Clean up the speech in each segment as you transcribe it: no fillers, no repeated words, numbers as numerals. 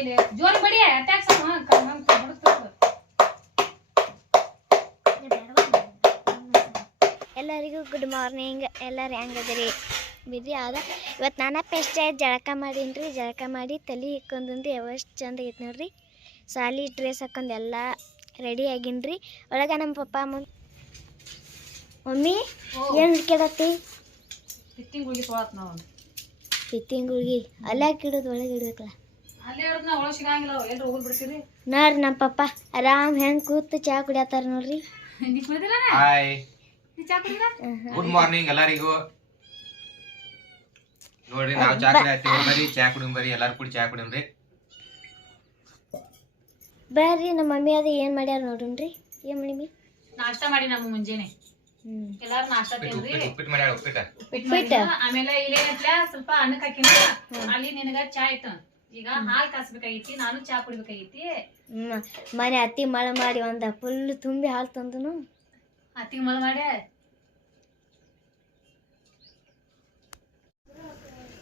ಇಲ್ಲಿ ಜೋರಿ ಬಡಿ ಅಟ್ಯಾಕ್ ಎಲ್ಲರಿಗೂ ಗುಡ್ ಮಾರ್ನಿಂಗ್. ಎಲ್ಲರೂ ಹೆಂಗದಿರಿ ಬಿಡ್ರಿ. ಆದ ಇವತ್ತು ನಾನು ಪೆಸ್ಟ್ ಜಳಕ ಮಾಡೀನಿ. ಜಳಕ ಮಾಡಿ ತಲೆ ಇಕ್ಕೊಂಡ್ರಿ ಎಷ್ಟು ಚಂದ ಐತೆ ನೋಡ್ರಿ. ಸಾಲಿ ಡ್ರೆಸ್ ಹಾಕೊಂಡು ಎಲ್ಲ ರೆಡಿ ಆಗೀನಿ. ಒಳಗೆ ನಮ್ಮ ಪಪ್ಪ ಮಮ್ಮಿ ಏನು ಹಿಡ್ಕೊಡತ್ತಿ? ಫಿಟ್ಟಿಂಗ್ ಹುಡುಗಿ ತೊಳತ್ ನಾವು ಫಿಟ್ಟಿಂಗ್ ಹುಡುಗಿ ಅಲ್ಲೇ ಹಾಕಿಡೋದು ಒಳಗೆ ಇಡ್ಬೇಕಲ್ಲ. ಅಲ್ಲೇ ಹಿಡಿದು ನಾವು ಒಳಗೆ ಸಿಗಂಗಿಲ್ಲ. ಎಲ್ಲರೂ ಹೋಗಿ ಬಿಡ್ತೀರಿ ನೋಡ್ರಿ ನಮ್ಮ ಪಪ್ಪ ಆರಾಮ್ ಹೆಂಗೆ ಕೂತು ಚಾ ಕುಡಿಯತ್ತಾರ ನೋಡ್ರಿ. ಹಾಯ್ ಗುಡ್ ಮಾರ್ನಿಂಗ್ ಎಲ್ಲರಿಗೂ. ನೋಡ್ರಿ ನಾವು ಚಾ ಕುಡಿಯತ್ತೀವಿ. ಬರ್ರಿ ಚಾ ಕುಡಿಮ್ ಬರ್ರಿ, ಎಲ್ಲಾರು ಕೂಡಿ ಚಾ ಕುಡಿಮ್ರಿ. ಬರ್ರಿ ನಮ್ಮ ಮಮ್ಮಿ ಅದು ಏನು ಮಾಡ್ಯಾರ ನೋಡ್ರಿ. ಏನು ಮಾಡಿ ನಾಷ್ಟಾ ಮಾಡಿ ನಮ್ಮ ಮುಂಜಾನೆ ಎಲ್ಲಾರು ನಾಷ್ಟಾ ತಿಂದ್ರಿ. ಉಪ್ಪಿಟ್ಟು ಮಾಡ್ಯಾಳ. ಉಪ್ಪಿಟ್ಟು ಆಮೇಲೆ ಇಲ್ಲೇನತ್ಲ ಸ್ವಲ್ಪ ಅನ್ನಕ್ಕೆ ಹಾಕಿನ ಅಲ್ಲಿ ನಿನಗ ಚಾ ಆಯ್ತು. ಈಗ ಹಾಲು ಕಾಸ್ಬೇಕಾಗೈತಿ, ನಾನು ಚಾ ಕುಡಿಬೇಕಾಗೈತಿ. ಮನೆ ಅತ್ತಿ ಮಳೆ ಮಾಡಿ ಒಂದ ಫುಲ್ ತುಂಬಿ ಹಾಲು ತಂದನು. ಅತ್ತಿಗೆ ಮಳೆ ಮಾಡಿ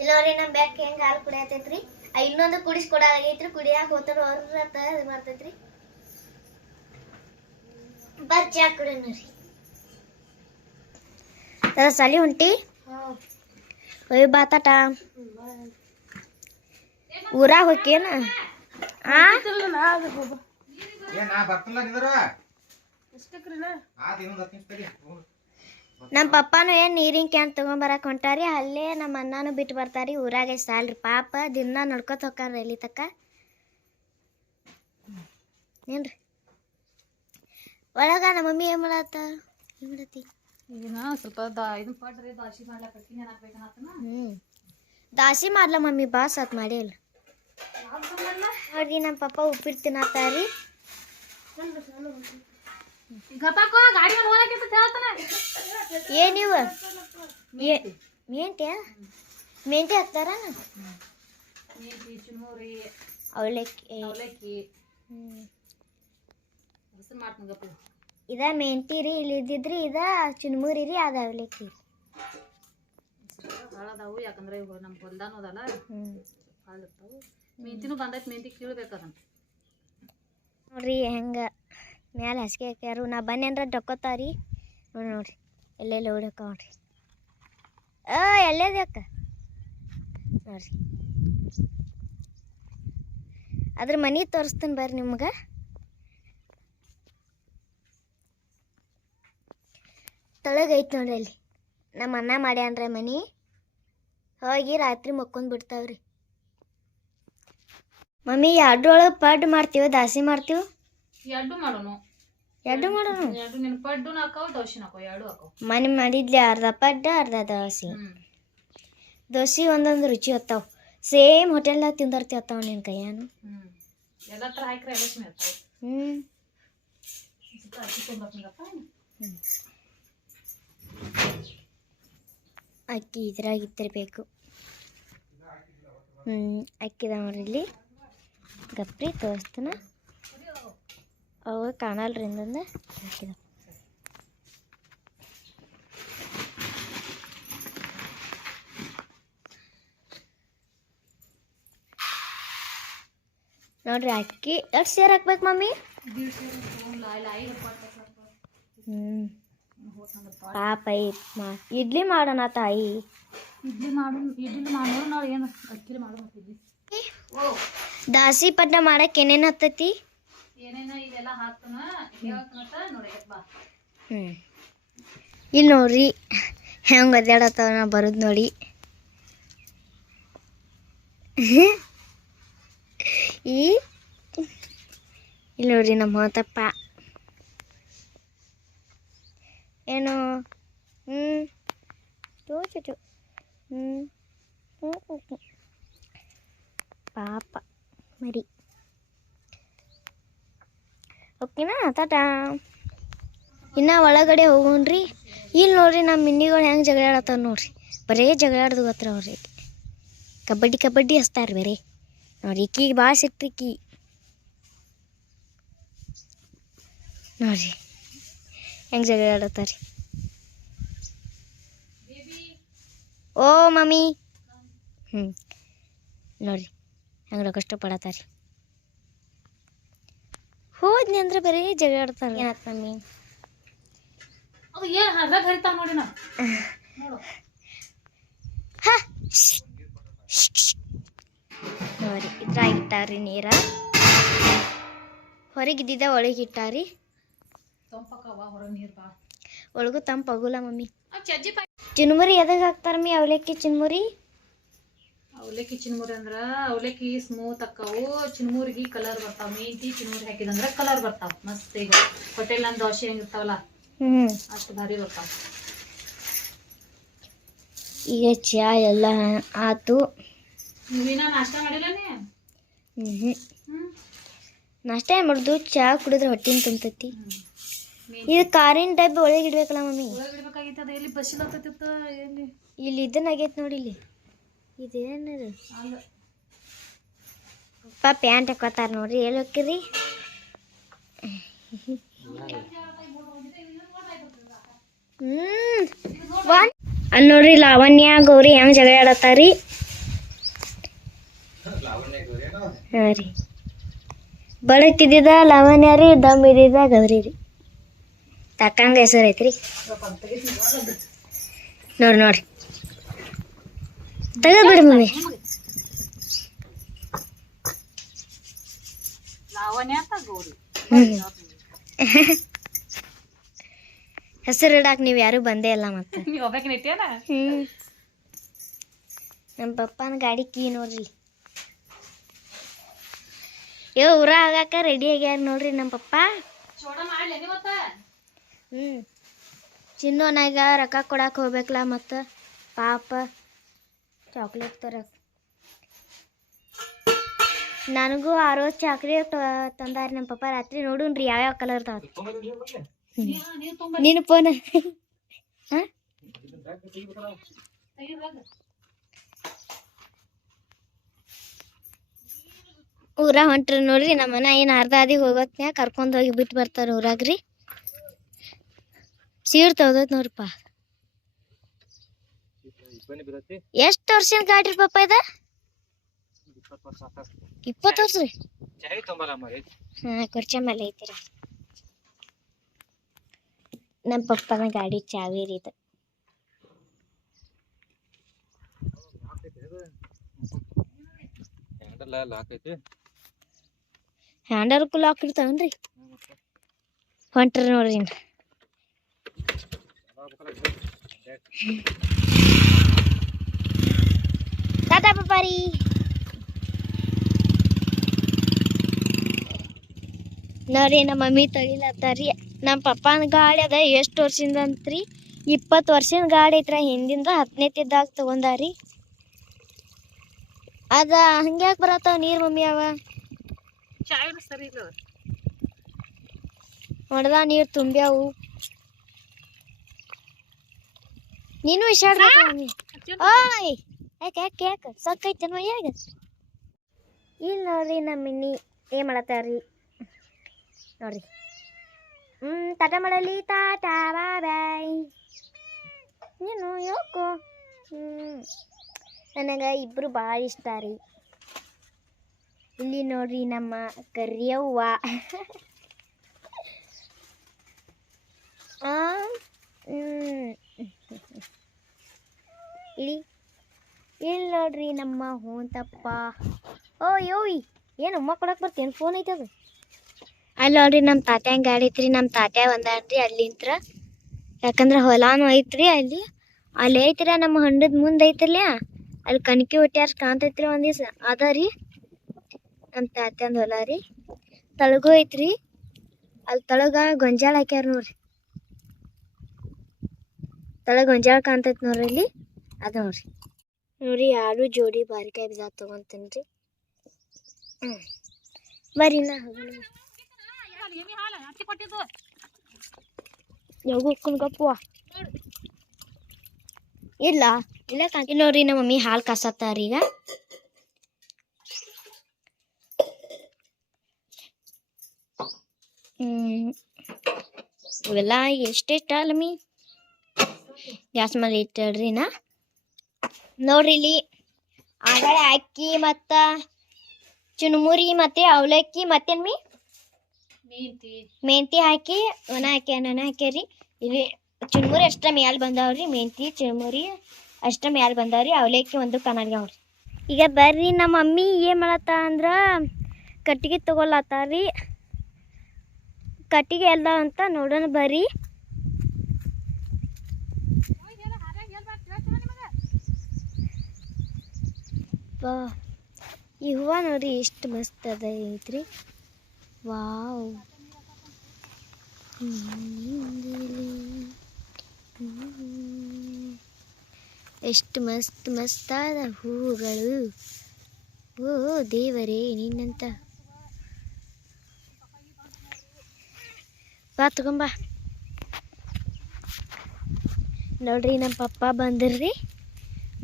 ಇಲ್ಲವ್ರಿ ನಮ್ಮ ಬ್ಯಾಕ್ ಹೆಂಗೆ ಹಾಲು ಕುಡಿಯತೈತ್ರಿ. ಇನ್ನೊಂದು ಕುಡಿಸ್ಕೊಡಾಗೈತ್ರಿ. ಕುಡಿಯಾಕ ಹೋತಾರ ಅವ್ರ ಇದು ಮಾಡ್ತೈತ್ರಿ. ಬರ್ ಚಾ ಕುಡಿಯೋಣ್ರಿ. ಸಾಲಿ ಹೊಂಟಿ ಒಯ್ ಬಾತಾಟ ಊರಾಗ ಹೋಕೇನ? ನಮ್ಮ ಪಪ್ಪಾನು ಏನು ನೀರಿನ ಕ್ಯಾನ್ ತೊಗೊಂಬರಕ್ಕೆ ಹೊಂಟಾರಿ. ಅಲ್ಲೇ ನಮ್ಮ ಅಣ್ಣನೂ ಬಿಟ್ಟು ಬರ್ತಾರಿ. ಊರಾಗ ಸಾಲ್ರಿ ಪಾಪ ದಿನ ನಡ್ಕೊತ ಹೋಗ್ರಿ ಎಲ್ಲಿ ತಕ್ಕ. ಏನ್ರಿ ಒಳಗ ನಮ್ಮ ಮಮ್ಮಿ ಏನು ಮಾಡತ್ತಾರ? ಏನು ಮಾಡತ್ತಿ? ಸ್ವಲ್ಪ ಇದನ್ನ ಪಡ್ರಿ ದಾಸಿ ಮಾಡ್ಲಕತ್ತೀನಿ. ದಾಸಿ ಮಾಡ್ಲ ಮಮ್ಮಿ ಬಾಸ್ ಆತ್ ಮಾಡಿಲ್ಲ ನೋಡ್ರಿ. ನಮ್ಮ ಪಪ್ಪ ಉಪ್ಪಿಟ್ಟು ತಿನ್ನತ್ತಾರಿ. ಏನಿವ ಮೆಂತ್ಯ ಮೆಂತ್ಯ ಹಾಕ್ತಾರ? ಅವಲಕ್ಕಿ ಇದ ಮೆಂತಿ ರೀ. ಇಲ್ಲಿ ಇದ್ದಿದ್ರಿ ಇದ ಚುನ್ಮುರಿ ರೀ. ಅದ ಅವಲಕ್ಕಿ ಹಾಳದಾವು. ಯಾಕಂದ್ರೆ ಇವು ನಮ್ಮ ಹೊಲ್ದಾನು ಅದಲ್ಲ ಹಾಳಿರ್ತಾವು. ಮೆಂತಿನೂ ಬಂದೈತಿ. ಮೆಂತಿ ಕೀಳ್ಬೇಕದನ್ನ ನೋಡ್ರಿ ಹೆಂಗ ಮ್ಯಾಲೆ ಹಸಿಗೆ ಹಾಕ್ಯಾರು. ನಾ ಬನ್ನೇನ್ರ ಡೊಕ್ಕೋತಾರಿ ನೋಡ್ರಿ. ಎಲ್ಲೆಲ್ಲ ಹೊಡಕ ನೋಡ್ರಿ. ಎಲ್ಲೇದ ಅಕ್ಕ ನೋಡ್ರಿ. ಅದ್ರ ಮನೆ ತೋರಿಸ್ತೀನಿ ಬರ್ರಿ ನಿಮ್ಗೆ. ತೊಳಗೈತೆ ನೋಡ್ರಿ ಅಲ್ಲಿ ನಮ್ಮ ಅಣ್ಣ ಮಾಡ್ಯಾನ್ರ ಮನೆ. ಹೋಗಿ ರಾತ್ರಿ ಮಕ್ಕೊಂಡ್ ಬಿಡ್ತಾವ್ರಿ. ಮಮ್ಮಿ ಎರಡರೊಳಗೆ ಪಡ್ಡು ಮಾಡ್ತೀವಿ ದಾಸಿ ಮಾಡ್ತೀವಿ? ಎರಡು ಮಾಡೋನು. ಎರಡು ನಿನ್ ಪಡ್ಡು ಹಾಕವು ದೋಸೆ ಹಾಕವು ಎರಡು ಹಾಕವು. ಮನೆ ಮಾಡಿದ್ಲಿ ಅರ್ಧ ಪಡ್ಡು ಅರ್ಧ ದೋಸೆ. ದೋಸೆ ಒಂದೊಂದು ರುಚಿ ಹೊತ್ತಾವ. ಸೇಮ್ ಹೋಟೆಲ್ದಾಗ ತಿಂದರ್ತಿವತ್ತಾವ ನಿನ್ನ ಕೈಯಾನು. ಎಲ್ಲ ಥರ ಹಾಕ್ರೆ ಎಲ್ಲ ಇರ್ತಾವೆ. ಅಕ್ಕಿ ಇದ್ರಾಗ ಇತ್ತಿರ್ಬೇಕು. ಅಕ್ಕಿದ ನೋಡ್ರಿ ಇಲ್ಲಿ ಗಪ್ರಿ ತೋರಿಸ್ತಾನ. ಅವ ಕಾಣಲ್ರಿ ಇಂದಂದ ಹಾಕಿದ. ನೋಡ್ರಿ ಅಕ್ಕಿ ಎಷ್ಟು ಸೇರ್ ಹಾಕ್ಬೇಕು ಮಮ್ಮಿ? ಪಾಪ ಇಡ್ಲಿ ಮಾಡೋಣ ತಾಯಿ. ಇಡ್ಲಿ ಮಾಡೋರು ನಾವು ಏನು ಅಕ್ಕಿ ಮಾಡೋದು. ದಾಸಿ ಪಡ್ಡ ಮಾಡಕ್ಕೆ ಏನೇನು ಹತ್ತೈತಿ? ಏನೇನ ಇದೆಲ್ಲ ಹಾಕ್ತಾನ ನೋಡಿ ಬಾ. ಇಲ್ಲಿ ನೋಡ್ರಿ ಹೆಂಗೆ ಅದ್ಯಾಡತ್ತವ ನಾ ಬರೋದು ನೋಡಿ. ಇಲ್ಲಿ ನೋಡ್ರಿ ನಮ್ಮ ಹೊತ್ತಪ್ಪ ಏನು ಪಾಪ ಮರಿ. ಓಕೆನಾ ತಾಟ. ಇನ್ನು ಒಳಗಡೆ ಹೋಗೋಣ್ರಿ. ಇಲ್ಲಿ ನೋಡ್ರಿ ನಮ್ಮ ಮಿನ್ನಿಗಳು ಹೆಂಗೆ ಜಗಳ ಆಡತ್ತಾವ ನೋಡ್ರಿ. ಬರೇ ಜಗಳ ಆಡೋದು ಗೊತ್ತರ ಅವ್ರಿಗೆ. ಕಬಡ್ಡಿ ಹಚ್ತಾರೆ ಬೇರೆ ನೋಡ್ರಿ. ಈಕಿಗೆ ಭಾಳ ಸಿಟ್ರಿ ಕಿ ನೋಡ್ರಿ ಹೆಂಗೆ ಜಗಳ ಆಡತ್ತಾರ. ಓ ಮಮ್ಮಿ ನೋಡ್ರಿ ಹೆಂಗೆ ಕಷ್ಟಪಡತ್ತಾರಿ. ಹೋದ್ನಿ ಅಂದ್ರೆ ಬರೀ ಜಗಳ ಆಡ್ತಾರ. ಏನಾತ್ ಮಮ್ಮಿ? ಅದು ಏನ್ ಹರ್ದಾಗ ಹರಿತಾವ ನೋಡಿ ನಾ ನೋಡು. ನೋಡಿ ಇದ್ರಾಗ ಇಟ್ಟಾರಿ ನೀರ, ಹೊರಗಿದ್ದಿದ್ದ ಒಳಗೆ ಇಟ್ಟಾರಿ. ತಂಪಕ್ಕವ ಹೊರಗೆ ನೀರು ಬಾ ಒಳಗೂ ತಂಪಾಗುಲ್ಲ ಮಮ್ಮಿ. ಚಜ್ಜಿ ಚುನ್ಮುರಿ ಎದಾಗ ಹಾಕ್ತಾರಮ್ಮಿ? ಅವಲಕ್ಕಿ ಚುನ್ಮುರಿ. ಅವಲಕ್ಕಿ ಚಿನ್ಮುರಿ ಅಂದ್ರ ಅವಲಕ್ಕಿ ಸ್ಮೂತ್ ಅಕ್ಕಾವು, ಚಿನ್ಮುರಿಗೆ ಕಲರ್ ಬರ್ತಾವ. ಮೆಂತಿ ಚಿನ್ಮುರಿ ಹಾಕಿದಂದ್ರ ಕಲರ್ ಬರ್ತಾವ ಮಸ್ತ್. ಈಗ ಹೋಟೆಲ್ ನನ್ ದೋಸೆ ಹೆಂಗಿರ್ತಾವಲ್ಲ ಅಷ್ಟು ಭಾರಿ ಬರ್ತಾವ. ಈಗ ಚಾ ಎಲ್ಲ ಆತು. ನೀವಿನ ನಾಷ್ಟ ಮಾಡಿಲ್ಲ ನೀ? ನಾಷ್ಟ ಏನ್ ಮಾಡುದು? ಚಾ ಕುಡಿದ್ರೆ ಹೊಟ್ಟಿನ ತುಂಬತೈತಿ. ಇದು ಕಾರಿನ ಡಬ್ಬಿ ಒಳಗೆ ಇಡ್ಬೇಕಲ್ಲ ಮಮ್ಮಿ? ಒಳಗೆ ಇಡ್ಬೇಕಾಗಿತ್ತು. ಅದು ಎಲ್ಲಿ ಬಸ್ಸಿಲತ್ತಿತ್ತ ಎಲ್ಲಿ? ಇಲ್ಲಿ ಇದನ್ನ ಆಗೈತೆ ನೋಡಿ. ಇಲ್ಲಿ ಇದೇನದು? ಅಲ್ಲ ಪಪ್ಪ ಪ್ಯಾಂಟ್ ಹಾಕೋತಾರ ನೋಡ್ರಿ. ಎಲ್ಲಿ ಹೋಗ್ತೀರಿ? ಅಲ್ಲಿ ನೋಡ್ರಿ ಲಾವಣ್ಯ ಗೌರಿ ಹೆಂಗ್ ಜಗಳ ಆಡತ್ತಾರಿ. ಹಾ ರೀ, ಬಡಕ್ತಿದ್ದ ಲಾವಣ್ಯ ರೀ, ದಮ್ ಇದ್ದಿದ್ದ ಗೌರಿ ರೀ. ತಕ್ಕಂಗ ಹೆಸರು ಐತ್ರಿ ನೋಡ್ರಿ. ನೋಡ್ರಿ ತಗೋಬಿಡ್ರಿ ಮಮ್ಮಿ. ಲಾವಣ್ಯ ಅಂತ ಗೌರಿ ಹೆಸರು ಇಡಾಕ ನೀವು ಯಾರು ಬಂದೇ ಇಲ್ಲ ಮತ್ತೆ. ನೀವು ಹೋಗ್ಬೇಕಿನ ಇಟ್ಟೇನ? ನಮ್ಮ ಪಪ್ಪನ ಗಾಡಿ ಕೀ ನೋಡ್ರಿ. ಊರ ಆಗಾಕ ರೆಡಿ ಆಗ್ಯಾರ ನೋಡ್ರಿ ನಮ್ಮ ಪಪ್ಪ. ಚೋಡ ಮಾಡ್ಲಿ ನೀವತ್ತ? ಚಿನ್ನೋನಾಗ ರೊಕ್ಕ ಕೊಡಾಕ ಹೋಗ್ಬೇಕಲ್ಲ ಮತ್ತ ಪಾಪ. ಚಾಕ್ಲೇಟ್ ತರಕ್ ನನಗೂ 6 ಚಾಕ್ಲೇಟ್ ತಂದಾರಿ ನಮ್ಮ ಪಪ್ಪ ರಾತ್ರಿ. ನೋಡುನ್ರಿ ಯಾವ್ಯಾವ ಕಲರ್ ತಾವ. ನೀನು ಫೋನ್ ಊರ ಹೊಂಟ್ರಿ ನೋಡ್ರಿ. ನಮ್ಮನ ಏನು ಅರ್ಧ ಅದಿಗೆ ಹೋಗೋತ್ನ್ಯಾಗ ಕರ್ಕೊಂಡು ಹೋಗಿ ಬಿಟ್ಟು ಬರ್ತಾರೆ ಊರಾಗ್ರಿ. ಸೀಡ್ ತಗೋದ್ ನೋಡ್ರಿಪ್ಪ. ಎಷ್ಟು ವರ್ಷದ ಗಾಡಿ ಪಪ್ಪ ಇದ? 20 ವರ್ಷ ರೀ. ಕುರ್ಚಿ ಮೇಲೆ ಐತಿರ ನಮ್ಮ ಪಪ್ಪನ ಗಾಡಿ ಚಾವಿ ರೀ ಇದು. ಹ್ಯಾಂಡಲ್ಕು ಲಾಕ್ ಇರ್ತಾವನ್ರಿ. ಹೊಂಟ್ರಿ ನೋಡ್ರಿ. ಟಾಟಾ ಪಪ್ಪಾರಿ. ನೋಡ್ರಿ ನಮ್ಮ ಮಮ್ಮಿ ತೊಳಿಲತ್ತಾರಿ. ನಮ್ಮ ಪಪ್ಪನ ಗಾಡಿ ಅದ ಎಷ್ಟು ವರ್ಷದಿಂದ ಅಂತ್ರಿ? 20 ವರ್ಷದ ಗಾಡಿ ಐತ್ರ. ಹಿಂದಿಂದ 10ನೇತಿದ್ದಾಗ ತಗೊಂಡಾರಿ. ಅದ ಹಂಗ್ಯಾಕೆ ಬರತ್ತಾವ ನೀರು ಮಮ್ಮಿ? ಅವ ಚಾವಿ ಸರಿ ಇಲ್ಲ, ಹೊಡೆದ ನೀರು ತುಂಬ್ಯಾವು. ನೀನು ಇಶಾಡ್ಬೇಕು ಮಮ್ಮಿ. ಓಯ್ ಯಾಕೆ ಯಾಕೆ ಯಾಕೆ ಸಕ್ಕೈತೆ ಮೈಯಾಗ? ಇಲ್ಲಿ ನೋಡ್ರಿ ನಮ್ಮ ಮಿನ್ನಿ ಏನ್ ಮಾಡತ್ತಾರ್ರಿ ನೋಡ್ರಿ. ಟಾಟಾ ಮಾಡಲಿ. ಟಾಟಾ ಬಾಯ್ ಬಾಯ್. ನೀನು ಯಾಕೋ? ನನಗೆ ಇಬ್ರು ಭಾಳ ಇಷ್ಟ ರೀ. ಇಲ್ಲಿ ನೋಡ್ರಿ ನಮ್ಮ ಕರಿಯವ್ವ. ಇಲ್ಲಿ ನೋಡ್ರಿ ನಮ್ಮ ಹೋಂತಪ್ಪ. ಓಯ್ ಏನು ಉಮ್ಮ ಕೊಡಕ್ಕೆ ಬರ್ತೇನು? ಫೋನ್ ಐತದು. ಅಲ್ಲಿ ನೋಡ್ರಿ ನಮ್ಮ ತಾತ್ಯಾಂಗ ಗಾಡಿ ಐತ್ರಿ. ನಮ್ಮ ತಾತ್ಯ ಒಂದಾನ್ರಿ ಅಲ್ಲಿಂತ್ರ. ಯಾಕಂದ್ರೆ ಹೊಲಾನು ಐತ್ರಿ ಅಲ್ಲಿ. ಅಲ್ಲಿ ಐತ್ರ ನಮ್ಮ ಹೊಂಡದ ಮುಂದೆ ಐತಿರ್ಲ, ಅಲ್ಲಿ ಕಣಕಿ ಒಟ್ಟ್ಯಾರ ಕಾಣ್ತೈತ್ರಿ. ಒಂದ್ ದಿವ್ಸ ಅದ ರೀ ನಮ್ಮ ತಾತ್ಯಂದ ಹೊಲ ರೀ. ತಳಗೂ ಐತ್ರಿ. ಅಲ್ಲಿ ತಳಗ ಗೊಂಜಾಳ ಹಾಕ್ಯಾರ ನೋಡ್ರಿ. ತಳಗ ಗೊಂಜಾಳ ಕಾಣ್ತೈತಿ ನೋಡ್ರಿ ಇಲ್ಲಿ. ಅದ ನೋಡ್ರಿ. ನೋಡ್ರಿ ಯಾರು ಜೋಡಿ ಬಾರಿಕಾಯಿ ಬೀಜ ತಗೊಂತೀನ್ರಿ. ಬರ್ರಿ ನಾ ಗಪ್ಪುವ ಇಲ್ಲ ಇಲ್ಲ ಕಾಂತಿ. ನೋಡ್ರಿ ನಮ್ಮ ಮಮ್ಮಿ ಹಾಲು ಕಾಸತ್ತಾರ ಈಗ. ಇವೆಲ್ಲ ಎಷ್ಟೆಷ್ಟ ಅಲ್ಲಮ್ಮಿ? ಗ್ಯಾಸ್ ಮೇಲೆ ಇಟ್ಟಳ್ರಿ ನಾ. ನೋಡ್ರಿ ಇಲ್ಲಿ ಆಗಳ ಅಕ್ಕಿ ಮತ್ತ ಚುನ್ಮುರಿ ಮತ್ತೆ ಅವಲಕ್ಕಿ ಮತ್ತೇನ್ಮಿ ಮೆಂತಿ ಹಾಕಿ ಒಣ ಹಾಕ್ಯಾರಿ. ಇಲ್ಲಿ ಚುರುಮುರಿ ಅಷ್ಟ ಮ್ಯಾಲೆ ಬಂದಾವ್ರಿ. ಮೆಂತಿ ಚುರುಮುರಿ ಅಷ್ಟ ಮ್ಯಾಲೆ ಬಂದಾವ್ರಿ. ಅವಲೇಕಿ ಒಂದು ಕನರ್ಗಾವ್ರಿ. ಈಗ ಬರ್ರಿ ನಮ್ಮ ಮಮ್ಮಿ ಏನು ಮಾಡತ್ತ ಅಂದ್ರೆ ಕಟ್ಟಿಗೆ ತಗೊಳತ್ತಾರ್ರಿ. ಕಟ್ಟಿಗೆ ಎಲ್ಲ ಅಂತ ನೋಡೋಣ ಬರ್ರಿ. ಈ ಹೂವು ನೋಡ್ರಿ ಎಷ್ಟು ಮಸ್ತ್ ಅದ ಐತ್ರಿ. ವಾವ್, ಎಷ್ಟು ಮಸ್ತ್ ಮಸ್ತಾದ ಹೂವುಗಳು. ಓ ದೇವರೇ ನಿನ್ನಂತ. ಬಾ ತಗೊಂಬ. ನೋಡ್ರಿ ನಮ್ಮ ಪಪ್ಪ ಬಂದಿರ್ರಿ.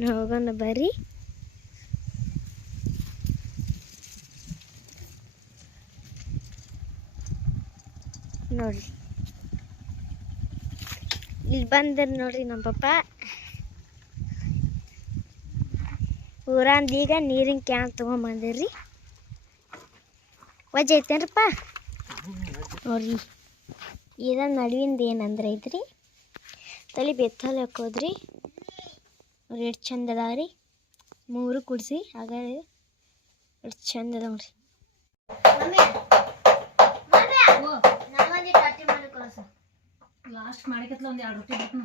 ಹೋಗೋಣ ಬರ್ರಿ. ನೋಡ್ರಿ ಇಲ್ಲಿ ಬಂದ್ರ ನೋಡ್ರಿ ನಮ್ಮ ಪಪ್ಪ. ಊರಂದೀಗ ನೀರಿನ ಕ್ಯಾನ್ ತೊಗೊಂಬಂದಿರ್ರಿ. ವಜ್ಜೆ ಐತೇನ್ರಪ್ಪ ನೋಡ್ರಿ. ಇದ ನಡುವಿಂದ ಏನಂದ್ರೆ ಐತ್ರಿ ತಲೆ ಬೆತ್ತಲ್ಲಿ ಹಾಕೋದ್ರಿ. ನೋಡ್ರಿ ಎಷ್ಟು ಚಂದ ಅದಾವ್ರಿ. 3 ಕುಡಿಸಿ ಆಗ ಎಷ್ಟು ಚಂದ ಅದಾವ್ರಿ. ಲಾಸ್ಟ್ ಮಾಡಿಕತ್ಲ ಒಂದು 2 ರೊಟ್ಟಿ ಬಿಟ್ಟು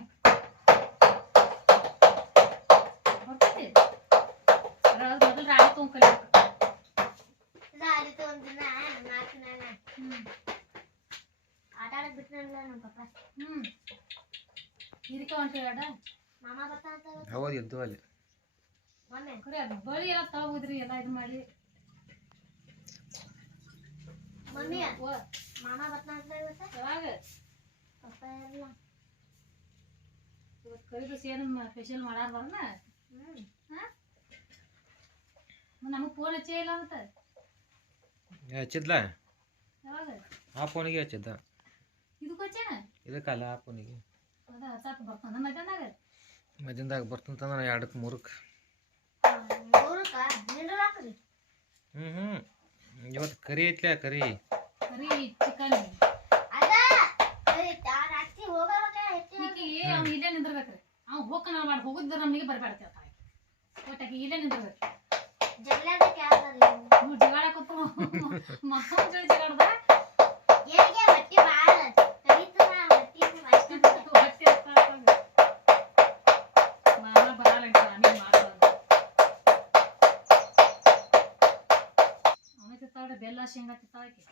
ಮೊದಲು ರಾಡಿ ತೊಗೊಂಡ್ಕಲಿಬೇಕು. ಆಟ ಆಡಕ್ ಬಿಟ್ಟನಲ್ಲ ನಮ್ಮ ಪಪ್ಪ. ಇದಕ್ಕೆ ಹೊಂಟಿವಾಡ ಮಾಮ ಬರ್ತಾನಂತ ಹೌದು ಎದ್ದು ಅಲ್ಲಿ ಖರೆ ಅದು ಬಳಿ ಎಲ್ಲ ತಗೋದ್ರಿ ಎಲ್ಲ ಇದು ಮಾಡಿ. ಮಮ್ಮಿ ಮಾಮ ಬರ್ತಾನಂತ ಇವತ್ತು. ಯಾವಾಗ ಪಪ್ಪ ಇರಲ್ಲ. ಇವತ್ತು ಕರಿದು ಸೇನು ಸ್ಪೆಷಲ್ ಮಾಡಾರ ಬರೋಣ. ನಮಗೆ ಫೋನ್ ಹಚ್ಚೇ ಇಲ್ಲ ಅಂತ. ಹಚ್ಚಿದ್ಲ ಯಾವಾಗ ಆ ಫೋನಿಗೆ ಹಚ್ಚಿದ್ದ. ಇದಕ್ಕೆ ಹಚ್ಚೇನ ಇದಕ್ಕಲ್ಲ ಆ ಫೋನಿಗೆ. ಅದ ಹಚ್ಚಾಕ ಬರ್ತಾನ ಮಧ್ಯಾಹ್ನದಾಗ. ಮಧ್ಯಾಹ್ನದಾಗ ಬರ್ತಂತಂದ್ರೆ 2ಕ್ಕೆ 3ಕ್ಕೆ. ಇವತ್ತು ಕರಿ ಐತ್ಲ ಕರಿ ಚಿಕನ್. ಅವ್ನು ಇಲ್ಲೇ ನಿಂದಿರ್ಬೇಕ್ರಿ. ಅವ್ನು ಹೋಗ್ಕ ನಾವು ಮಾಡಿ ಹೋಗುದ್ರ ನಮಗೆ ಬರ್ಬೇಡ್ತೇವೆ. ಒಟ್ಟಾಗಿ ಇಲ್ಲೇ ನಿಂದಿರ್ಬೇಕು. ನೀವು ಜಗಳ ಕೊಟ್ಟು ಮಕ್ಕಳ ಜೋಡಿ ಜಗಳದ ಮಾಮ ಬರಲ್ಲ ನೀನು ಮಾಡ್ಬಾರ್ದು. ಅವನ ತಿತ್ತಾಳ್ರಿ ಬೆಲ್ಲ ಶೇಂಗಾ ತಿತ್ತಾಳಕ್ಕೆ.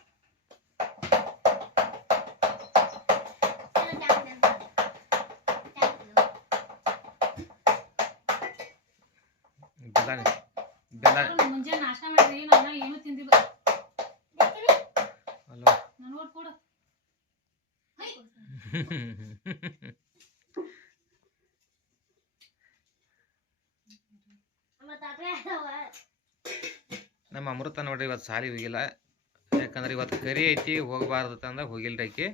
ಮುಂಜಾನೆ ನಾಷ್ಟ ಮಾಡಿದ್ರಿ. ನಾನು ಏನು ತಿಂದಿಲ್ಲ. ನಾನು ನೋಡಿ ಕೊಡು. ನಮ್ಮ ಅಮೃತ ನೋಡ್ರಿ ಇವತ್ತು ಸಾಲಿ ಹೋಗಿಲ್ಲ. ಯಾಕಂದ್ರೆ ಇವತ್ತು ಕರಿ ಐತಿ ಹೋಗಬಾರ್ದು ಅಂದ ಹೋಗಿಲ್ರಿ ಆಕಿ.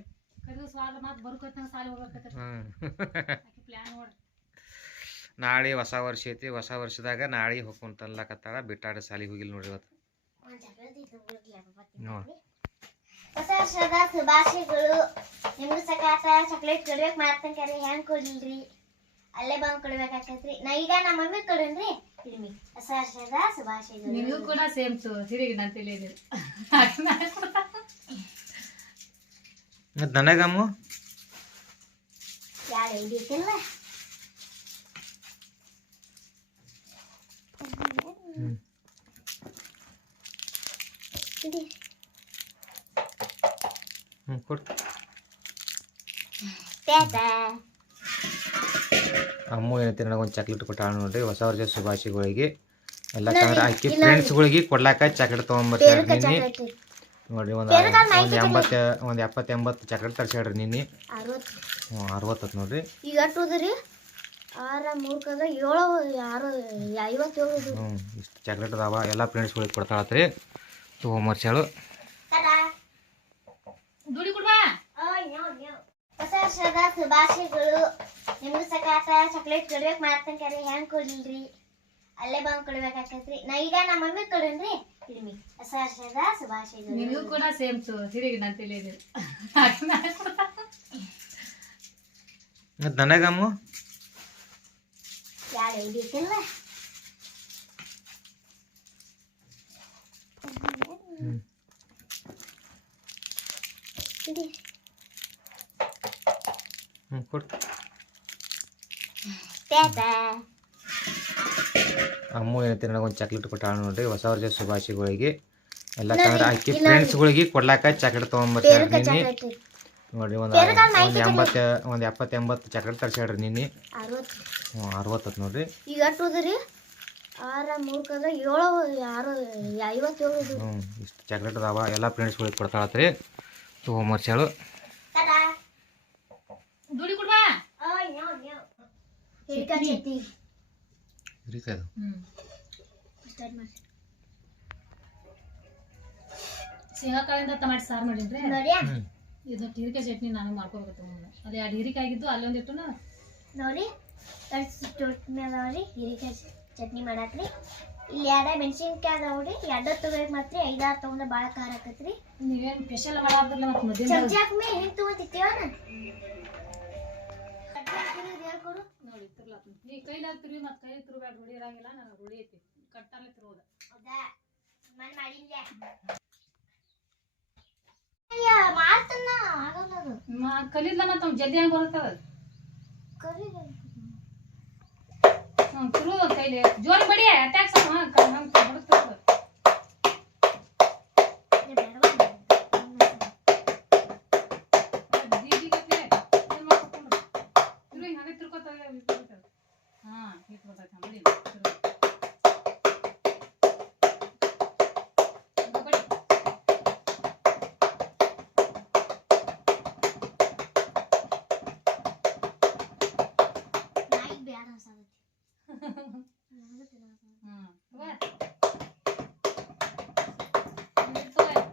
ಕರಿದು ಸ್ವಾದ ಮಾತು ಬರ್ಕೋತಂಗ ಸಾಲಿ ಹೋಗ್ಬೇಕತ್ತ. ಪ್ಲಾನ್ ನೋಡ್ರಿ. ನಾಳೆ ಹೊಸ ವರ್ಷ ಐತಿ. ಹೊಸ ವರ್ಷದಾಗ ನಾಳೆ ಹೋಗ್ಕೊಂತನ್ಲಕತ್ತಾಳ. ಬಿಟ್ಟಾಡ ಸಾಲಿಗೆ ಹೋಗಿಲ್ಲ ನೋಡ್ರಿ ಇವತ್ತು. ಹೊಸ ವರ್ಷದ ಶುಭಾಶಯಗಳು. ನಿಮ್ಗೂ ಸಕಾತ ಚಾಕ್ಲೇಟ್ ಕೊಡ್ಬೇಕು ಮಾಡ್ತಂಕ ಹೆಂಗ್ ಕೊಡ್ಲಿಲ್ರಿ. ಅಲ್ಲೇ ಬಂದು ಕೊಡ್ಬೇಕಾಕೈತ್ರಿ. ನಾ ಈಗ ನಮ್ಮ ಮಮ್ಮಿ ಕೊಡನ್ರಿ. ಹೊಸ ವರ್ಷದ ಶುಭಾಶಯಗಳು. ನಿಮಗೂ ಕೂಡ ಸೇಮ್ ಸಿರಿಗಿ ನಾನು ತಿಳಿಯಿದೆ. ನನಗಮ್ಮ ಯಾರು ಹಿಡಿಯತ್ತಿಲ್ಲ. ಅಮ್ಮ ಏನೈತಿ ನನಗೊಂದು ಚಾಕ್ಲೇಟ್ ಕೊಟ್ಟಾಳ ನೋಡ್ರಿ. ಹೊಸ ವರ್ಷ ಶುಭಾಶಯಗಳಿಗೆ ಎಲ್ಲ ಆಕಿ ಫ್ರೆಂಡ್ಸ್ಗಳಿಗೆ ಕೊಡ್ಲಾಕ ಚಾಕ್ಲೇಟ್ ತೊಗೊಂಬರ್ತಾರೆ. ನಿನ್ನೆ ನೋಡ್ರಿ ಒಂದು 70-80 ಚಾಕ್ಲೇಟ್ ತರ್ಸ್ಯಾಡ್ರಿ ನಿನ್ನೆ. 60 ನೋಡ್ರಿ. ಈಗ ಅಟ್ಟುದ್ರಿ 6-3-7 ಇಷ್ಟು ಚಾಕ್ಲೇಟ್ ಅದಾವ. ಎಲ್ಲ ಫ್ರೆಂಡ್ಸ್ಗಳಿಗೆ ಕೊಡ್ತಾಳತ್ರಿ. ತೊಗೊಂಬರ್ಸ್ಯಾಳು. ಹೊಸ ವರ್ಷದ ಶುಭಾಶಯಗಳು. ನಿಮ್ಗೂ ಸಕಾತ ಚಾಕ್ಲೇಟ್ ಕೊಡ್ಬೇಕು ಮಾಡ್ತಂಕ ಹೆಂಗ್ ಕೊಡ್ಲಿಲ್ರಿ. ಅಲ್ಲೇ ಬಂದು ಕೊಡ್ಬೇಕಾಕೈತ್ರಿ. ನಾ ಈಗ ನಮ್ಮ ಮಮ್ಮಿ ಕೊಡನ್ರಿ. ಹೊಸ ವರ್ಷದ ಶುಭಾಶಯಗಳು. ನಿನಗೂ ಕೂಡ ಸೇಮ್ ಹಿರಿಗೆ ನಾನು ತಿಳಿಯೋದಿಲ್ಲ. ನನಗಮ್ಮು ಯಾರು ಹಿಡಿಯುತ್ತಿಲ್ಲ. ಕೊಡ್ತ ಟಾಟಾ. ಅಮ್ಮು ಏನೈತಿ ನನಗೊಂದು ಚಾಕ್ಲೇಟ್ ಕೊಟ್ಟಾಳ ನೋಡ್ರಿ. ಹೊಸ ವರ್ಷ ಶುಭಾಶಯಗಳಿಗೆ ಎಲ್ಲ ಚಂದ್ರ ಆಕಿ ಫ್ರೆಂಡ್ಸ್ಗಳಿಗೆ ಕೊಡ್ಲಾಕ ಚಾಕ್ಲೇಟ್ ತೊಗೊಂಬರ್ತಾಳ್ರಿ ನಿನ್ನೆ ನೋಡ್ರಿ. ಒಂದು 70-80 ಚಾಕ್ಲೇಟ್ ತರ್ಸ್ಯಾಡ್ರಿ ನಿನ್ನೆ. 60 ನೋಡ್ರಿ. ಈಗ ಅಟ್ಟುದ್ರಿ 6 3 7 57. ಇಷ್ಟು ಚಾಕ್ಲೇಟ್ ಅದಾವ. ಎಲ್ಲ ಫ್ರೆಂಡ್ಸ್ಗಳಿಗೆ ಕೊಡ್ತಾಳತ್ರಿ. ತೊಗೊಂಬರ್ಸ್ಯಾಳು. ದುಡಿ ಕೊಡ್ಬಾ. ಶೇಂಗಾ ಕಾಳಿಂದ ಟಮಾಟಿ ಸಾರು ಮಾಡಿದ್ರಿ. ಇದು ಹೀರಿಕಾಯಿ ಚಟ್ನಿ ನಾನು ಮಾಡ್ಕೋಬೇಕು. ಅಲ್ಲಿ 2 ಹೀರಿಕಾಯಿ ಆಗಿದ್ದು ಅಲ್ಲೊಂದಿಟ್ಟು ನೋಡಿ ಅದಾವ್ರಿ. ಹೀರಿಕಾಯಿ ಚಟ್ನಿ ಮಾಡಾಕ್ರಿ. ಇಲ್ಲಿ 2 ಮೆಣಸಿನ್ಕಾಯಿ ಅದಾವ್ರಿ. 2 ತಗೋಬೇಕು ಮಾತ್ರಿ. 5-6 ತಗೊಂಡ್ರೆ ಭಾಳ ಖಾರ ಆಕತ್ರಿ. ನೀವೇನು ಸ್ಪೆಷಲ್ ಮಾಡಾದ್ರಲ್ಲ ಮತ್ತೆ ಮಧ್ಯಾಹ್ನ ಚಮಚಾಕ್ ಮೇ ಹಿಂಗೆ ತಗೋತಿತ್ತೇವನ ಹೇಳ್ಕೊಡು ನೋಡಿ. ತಿರ್ಲ ನೀ ಕೈಲಾಗ ತಿರುವಿ ಮತ್ತೆ ಕೈ ತಿರುಗಾಡ. ರೂಢಿ ಇರಂಗಿಲ್ಲ. ನನಗೆ ರೂಢಿ ಐತಿ ಕಟ್ಟಾಲೆ ತಿರುವುದ. ಹೌದಾ ಮನ್ ಮಾಡಿಲ್ಲ ಮಾಡ್ತಾನ ಆಗಲ್ಲ ಅದು. ಕಲಿದ್ಲ ಮತ್ತೆ ಅವ್ನು ಜಲ್ದಿ ಹಂಗೆ ಬರುತ್ತದ. ತಿರು ಕೈಲಿ ಜೋರಿ ಬಡಿ ಅಟ್ಯಾಕ್ ಹಂಗೆ ಬರುತ್ತದ.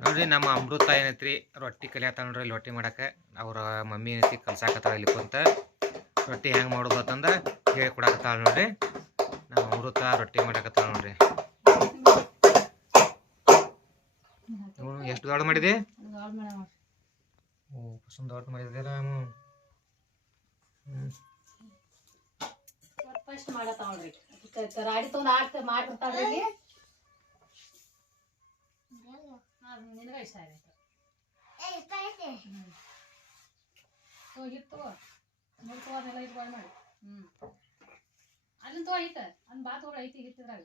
ನೋಡ್ರಿ ನಮ್ಮ ಅಮೃತ ಏನೈತ್ರಿ ರೊಟ್ಟಿ ಕಲಿಯತ್ತ ನೋಡ್ರಿ. ಇಲ್ಲಿ ರೊಟ್ಟಿ ಮಾಡಕ್ಕೆ ಅವ್ರ ಮಮ್ಮಿ ಏನೈತಿ ಕಲ್ಸಾಕತ್ತಾಳ ಇಲ್ಲಿ ಕುಂತ. ರೊಟ್ಟಿ ಹೆಂಗೆ ಮಾಡೋದು ಅಂತಂದ್ರೆ ಹೇಳಿ ಕೊಡಾಕತ್ತಾಳ ನೋಡ್ರಿ. ನಮ್ಮ ಅಮೃತ ರೊಟ್ಟಿ ಮಾಡಾಕತ್ತಾಳ ನೋಡ್ರಿ. ಎಷ್ಟು ದೊಡ್ಡ ಮಾಡಿದೆ? ಓ ಪಸಂದ್ ದೊಡ್ಡ ಮಾಡಿದ್ದೀರ. ಫಸ್ಟ್ ಮಾಡತ್ತ ನೋಡ್ರಿ. ರಾಡಿ ತಗೊಂಡು ಮಾಡ್ಬಿಡ್ತಾಳ್ರಿ. ನಿನಗ ಇಷ್ಟ ಆಗೈತೆ. ಹಿಟ್ಟು ಮುಳ್ಕೋ ಅದೆಲ್ಲ ಇದು ಬಾಳ್ ಮಾಡಿ. ಅಲ್ಲಿಂದ ತಗೋ ಐತ ಅದ್ ಬಾ ತಗೊಳ ಐತಿ ಹಿಟ್ಟಿದ್ರಾಗ.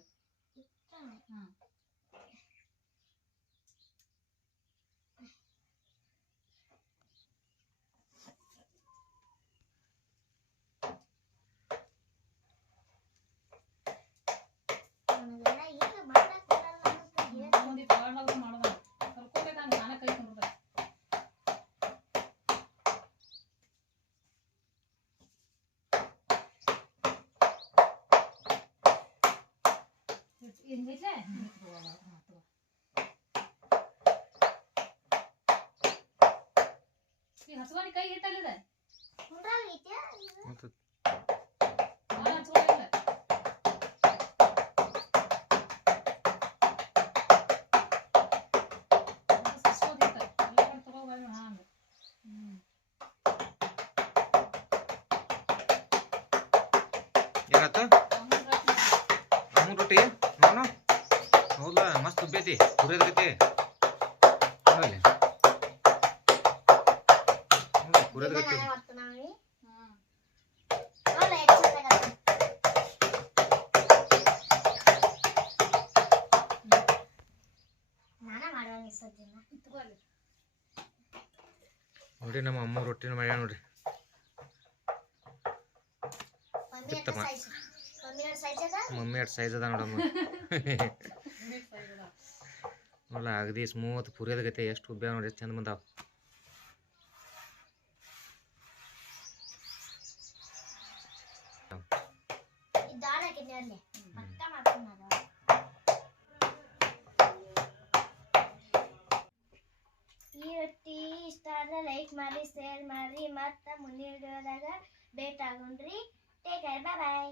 ಹಸುವಾನಿ ಕೈ ಹಿಟ್ಟಲ್ಲಿದೆ. ಏನಾಯ್ತು ರೊಟ್ಟಿ ನೋಡು. ಹೌದಾ ಮಸ್ತ್ ಉಬ್ಬೈತಿ ಹುರಿಯೋದೈತಿ. ನೋಡಲಿ ಹುರಿಯೋದೈತಿ. ನೋಡಿ ನಮ್ಮ ಅಮ್ಮ ರೊಟ್ಟಿನ ಮಾಡ್ಯಾಳ ನೋಡ್ರಿ. ಮಮ್ಮಿ 2 ಸೈಜ್ ಅದ ನೋಡಮ್ಮ. ನೋಡ ಅಗದಿ ಸ್ಮೂತ್ ಪುರಿಯೋದಗೈತೆ. ಎಷ್ಟು ಉಬ್ಬ್ಯಾವ ನೋಡಿ, ಎಷ್ಟು ಚಂದ ಬಂದಾವ. ಈ ರೊಟ್ಟಿ ಇಷ್ಟ ಆದ್ರೆ ಲೈಕ್ ಮಾಡಿ, ಶೇರ್ ಮಾಡಿ. ಮತ್ತೆ ಮುಂದಿನ ವಿಡಿಯೋದಾಗ ಭೇಟಿ ಆಗೋಣ್ರಿ. ಟೇಕ್ ಕೇರ್, ಬಾಯ್ ಬಾಯ್.